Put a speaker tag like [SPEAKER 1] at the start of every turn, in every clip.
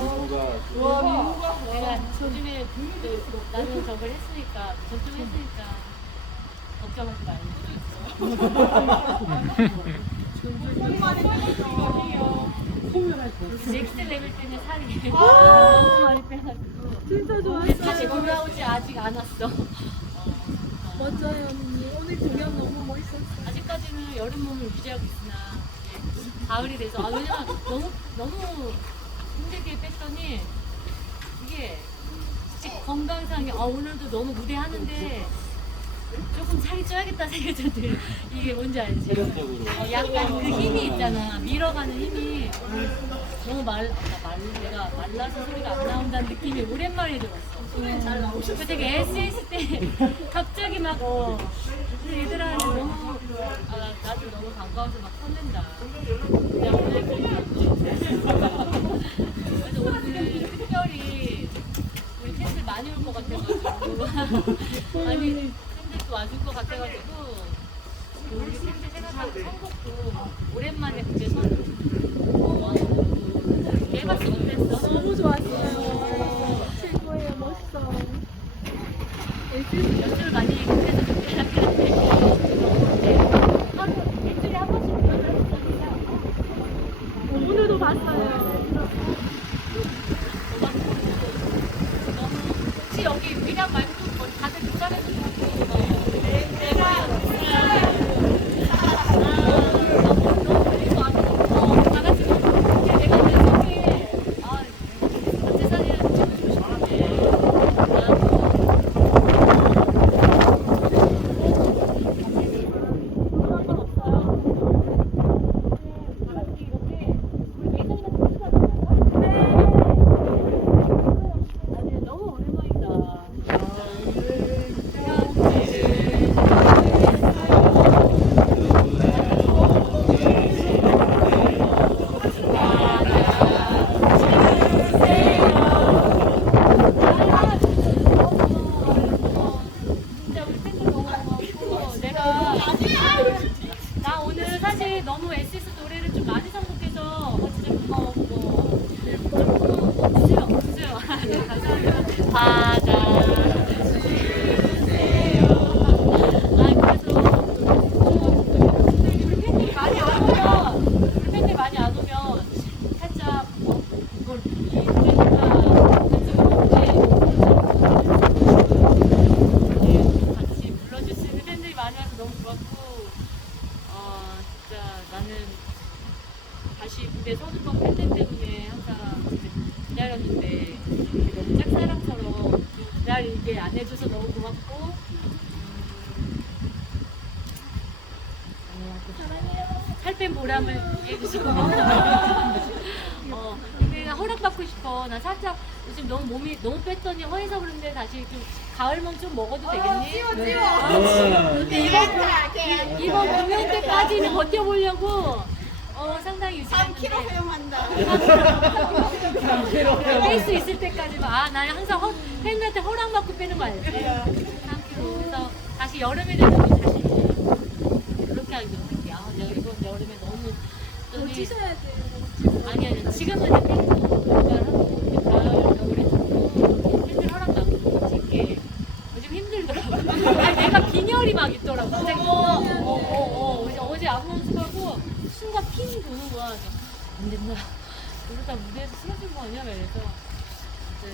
[SPEAKER 1] 민호가
[SPEAKER 2] 내가 요즘에 그, 나는 저걸 했으니까 전좀 했으니까 걱정하지 말고 넥스트 레벨 때는 살이 너무 많이 빼가지고
[SPEAKER 3] 진짜.
[SPEAKER 2] 다시 돌아오지 아직 안 왔어
[SPEAKER 3] 멋져요 언니. 오늘 공연 너무 멋있었어요.
[SPEAKER 2] 아직까지는 여름 몸을 유지하고 있으나 이제 가을이 돼서 아 왜냐면 너무 너무 힘들게 뺐더니 이게 건강상에 아 오늘도 너무 무대 하는데 조금 살이 쪄야겠다 생각이 들 이게 뭔지 알지?
[SPEAKER 1] 체력적으로
[SPEAKER 2] 어, 약간 그 힘이 있잖아 밀어가는 힘이 너무 말, 아, 말 내가 말라서 소리가 안 나온다는 느낌이 오랜만에 들었어. 소리 잘 나오셨어. 그 되게 SS 때 갑자기 막 어. 그래서 얘들아 너무 아, 나- 나도 너무 반가워서 막 설렌다. 그냥 오늘 그래서 오늘 특별히 우리 팬들 많이 올 것 같아가지고 팬들도 와줄 것 같아가지고 우리 팬들 생각하고 선곡도 오랜만에 그때 선 어, 해봤어 어땠어?
[SPEAKER 3] 너무 좋았어요. 최고예요. 멋있어. SS
[SPEAKER 2] 연습을 많이 못해서 그때 하루 일주일에 한 번씩
[SPEAKER 3] 오늘도 봤어요.
[SPEAKER 2] 너무 혹시 여기 위랑 말고 뭐 다들 부산에서 어, 내가 너무 그리고 아주 어, 다 같이 근데 내가 내 속에 아 단체 사진을 찍고 싶은데 상관 없어요. 다 같이 이렇게 우리 매장이랑 같이 가자. 네. 아니 너무 오랜만이다. 진짜 우리 팬들 너무 고맙고 내가 나 오늘 사실 너무 SS 노래를 좀 많이 선곡해서 어, 진짜 고마웠고 좀 주세요 주세요 네, 감사합니다 바다 주세요 아 그래서 우리 팬들이 많이 안 오면 우리 팬들이 많이 안 오면 살짝 어, 이걸 이 노래니까 같이 부르는데 같이 불러줄 수 있는 팬들이 많이 좋았고 어 진짜 나는 다시 무대 서는 건 팬들 때문에 항상 기다렸는데 너무 짝사랑처럼 기다리게 안 해줘서 너무 고맙고 살뺀 보람을 해주시고 어, 근데 허락받고 싶어. 나 살짝 요즘 너무 몸이 너무 뺐더니 허해서 그런데 다시 좀 가을몸 좀 먹어도 되겠니? 찌워 찌워. 근데 이번 공- 이- 이번 공연 때까지는 버텨보려고 어 상당히 유지했는데 3kg 회용한다. 뺄수 있을 때까지만 아나 항상 허, 팬들한테 허락받고 빼는 거 알지? 3kg 그래서 다시 여름에 되면 다시 그렇게 하기로 할게. 아 내가 이번 여름에 너무
[SPEAKER 3] 더
[SPEAKER 2] 저기
[SPEAKER 3] 찌셔야 돼요.
[SPEAKER 2] 아니 아니 지금은 이제 팬도 하고 이제 가을 겨울에 좀 팬들 허락받고 찍게 요즘 힘들더라고. 아니 내가 빈혈이 막 있더라고. 갑자기 어어어 어제 어제 아무 연습하고 핑 도는 거야. 안 된다. 그러다 무대에서 쓰러진 거 아니야? 그래서 이제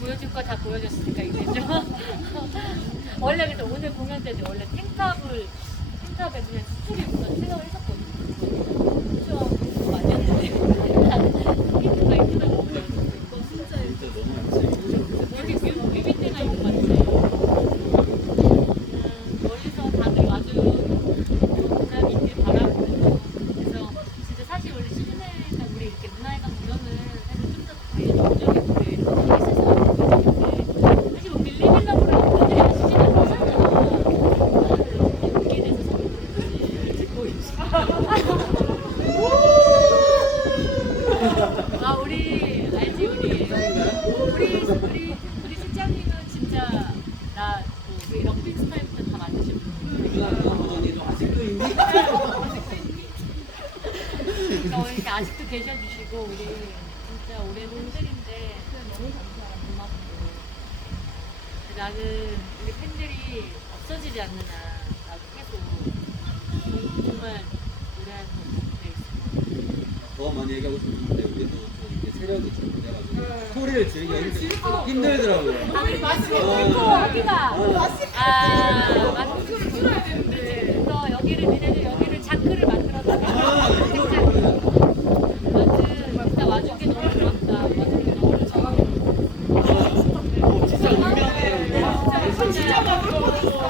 [SPEAKER 2] 보여줄 거 다 보여줬으니까 이제 좀 원래 그래서 오늘 공연 때도 원래 탱탑을 탱탑에 그냥 스토리 생각을 했었거든요. 그렇죠. 많이 했는데 힌트가 있더라고.
[SPEAKER 1] 진짜 너무
[SPEAKER 2] 여기 뮤- 뮤비 때가 있는 것 같아. 음, 멀리서 다들 와준 보람이 있길 바라고. 그래서 진짜 사실 원래 시즌회가 우리 이렇게 문화회관 공연을 사실 좀더 적극적인 무대 이렇게 했었어야 되는데 사실 뭐 빌리빌라브를 분들이 아시지는 못하잖아. 다들 여기에 대해서 선물을 듣고 있지. 아 우리 알지 우리 우리 우리 우리 실장님은 진짜 나 그, 우리 럭비 스타일부터 다 만드신 분.
[SPEAKER 1] 누나 어머니도 아직도
[SPEAKER 2] 아직도 계셔 주시고 우리 진짜 올해 팬들인데 너무 고맙고. 나는 우리 팬들이 없어지지 않는 한 나도 계속 정말 노래하는 거.
[SPEAKER 1] 더 많이 얘기하고 싶은데 우리도 좀 이렇게 세력이 좀 돼가지고 소리를 지르기가 힘들, 힘들더라고요.
[SPEAKER 2] 어, 여기가.
[SPEAKER 1] 어.
[SPEAKER 2] 아 맞- 그래서 여기를 니네들 여기를 자크를 만들었다가 아무튼 진짜 와준 게 너무 고맙다. 와준 게 너무 고맙다.
[SPEAKER 1] 진짜 운명이에요.
[SPEAKER 2] 진짜 다행이다. 집에서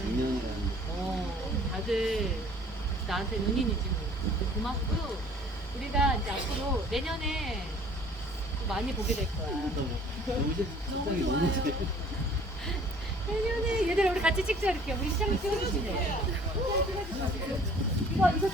[SPEAKER 1] 운명이라는
[SPEAKER 2] 어, 다들 나한테 은인이지 뭐. 고맙고 우리가 이제 앞으로 내년에 또 많이 보게 될 거야.
[SPEAKER 1] 너무 세상이 너무 세.
[SPEAKER 2] 내년에 얘들아 우리 같이 찍자 이렇게 우리 시장님 찍어주시네. 이거 이거